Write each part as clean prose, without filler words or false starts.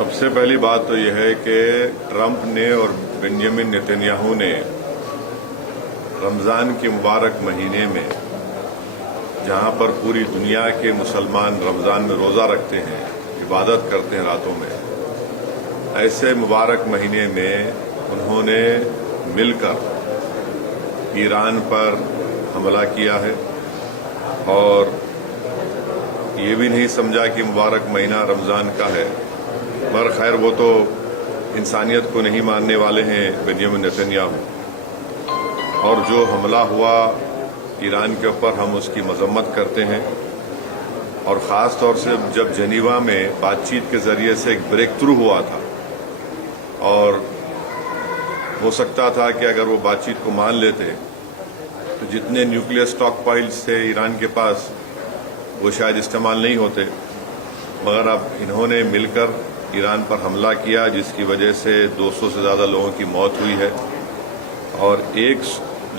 सबसे पहली बात तो यह है कि ट्रंप ने और बेंजामिन नेतन्याहू ने रमज़ान के मुबारक महीने में जहां पर पूरी दुनिया के मुसलमान रमज़ान में रोज़ा रखते हैं, इबादत करते हैं रातों में, ऐसे मुबारक महीने में उन्होंने मिलकर ईरान पर हमला किया है और ये भी नहीं समझा कि मुबारक महीना रमज़ान का है। पर खैर वो तो इंसानियत को नहीं मानने वाले हैं बेंजामिन नेतन्याहू, और जो हमला हुआ ईरान के ऊपर हम उसकी मजम्मत करते हैं। और ख़ास तौर से जब जेनीवा में बातचीत के ज़रिए से एक ब्रेक थ्रू हुआ था और हो सकता था कि अगर वो बातचीत को मान लेते तो जितने न्यूक्लियर स्टॉक पाइल्स थे ईरान के पास वो शायद इस्तेमाल नहीं होते, मगर अब इन्होंने मिलकर ईरान पर हमला किया जिसकी वजह से 200 से ज़्यादा लोगों की मौत हुई है और एक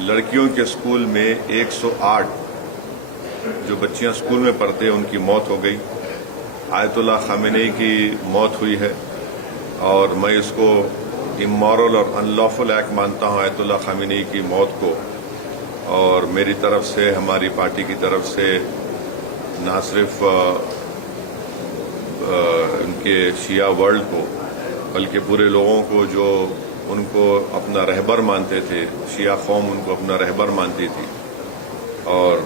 लड़कियों के स्कूल में 108 जो बच्चियां स्कूल में पढ़ते हैं उनकी मौत हो गई। आयतुल्ला खामेनी की मौत हुई है और मैं इसको इमोरल और अनलॉफुल एक्ट मानता हूं आयतुल्ला खामेनी की मौत को, और मेरी तरफ से, हमारी पार्टी की तरफ से ना सिर्फ उनके शिया वर्ल्ड को बल्कि पूरे लोगों को जो उनको अपना रहबर मानते थे, शिया कौम उनको अपना रहबर मानती थी, और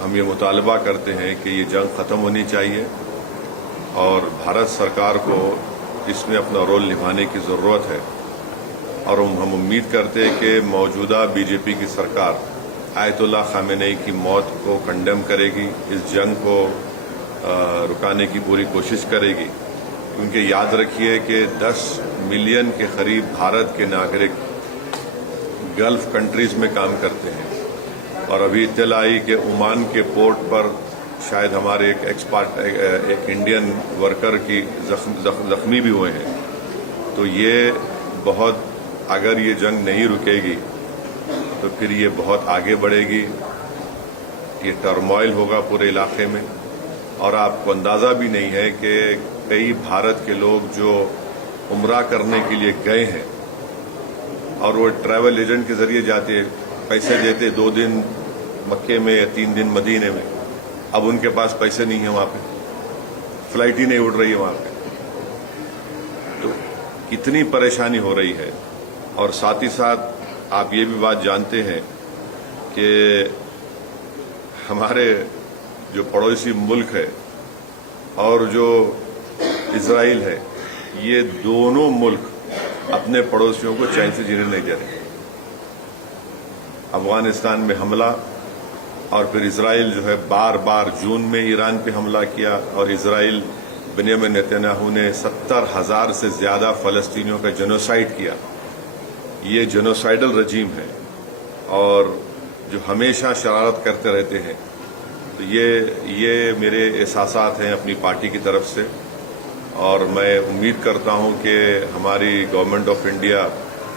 हम ये मुतालबा करते हैं कि ये जंग ख़त्म होनी चाहिए और भारत सरकार को इसमें अपना रोल निभाने की ज़रूरत है। और हम उम्मीद करते हैं कि मौजूदा बीजेपी की सरकार आयतुल्ला खामेनी की मौत को कंडेम करेगी, इस जंग को रुकाने की पूरी कोशिश करेगी, क्योंकि याद रखिए कि 10 मिलियन के करीब भारत के नागरिक गल्फ कंट्रीज में काम करते हैं और अभी इत्तला आई कि ओमान के पोर्ट पर शायद हमारे एक इंडियन वर्कर की जख्मी भी हुए हैं। तो ये बहुत, अगर ये जंग नहीं रुकेगी तो फिर ये बहुत आगे बढ़ेगी, ये टर्मोइल होगा पूरे इलाके में। और आपको अंदाज़ा भी नहीं है कि कई भारत के लोग जो उम्रा करने के लिए गए हैं और वो ट्रैवल एजेंट के जरिए जाते, पैसे देते 2 दिन मक्के में या 3 दिन मदीने में, अब उनके पास पैसे नहीं है, वहाँ पे फ्लाइट ही नहीं उड़ रही है वहाँ पे। तो कितनी परेशानी हो रही है। और साथ ही साथ आप ये भी बात जानते हैं कि हमारे जो पड़ोसी मुल्क है और जो इजराइल है, ये दोनों मुल्क अपने पड़ोसियों को चैन से जीने नहीं दे रहे। अफगानिस्तान में हमला और फिर इजराइल जो है बार बार जून में ईरान पे हमला किया, और इजराइल बेंजामिन नेतन्याहू ने 70,000 से ज्यादा फलस्तीनियों का जेनोसाइड किया। ये जेनोसाइडल रजीम है और जो हमेशा शरारत करते रहते हैं। तो ये मेरे एहसासात हैं अपनी पार्टी की तरफ से, और मैं उम्मीद करता हूं कि हमारी गवर्नमेंट ऑफ इंडिया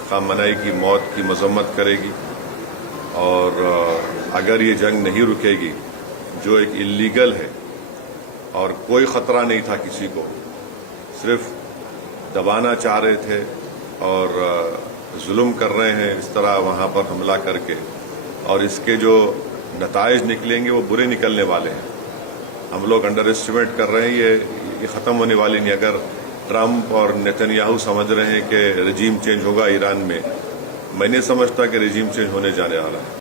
खामनेई की मौत की मजम्मत करेगी। और अगर ये जंग नहीं रुकेगी, जो एक इल्लीगल है और कोई ख़तरा नहीं था किसी को, सिर्फ दबाना चाह रहे थे और जुल्म कर रहे हैं इस तरह वहाँ पर हमला करके, और इसके जो नताइज निकलेंगे वो बुरे निकलने वाले हैं। हम लोग अंडर एस्टिमेट कर रहे हैं, ये ख़त्म होने वाली नहीं। अगर ट्रंप और नेतन्याहू समझ रहे हैं कि रजीम चेंज होगा ईरान में, मैं नहीं समझता कि रजीम चेंज होने जाने वाला है।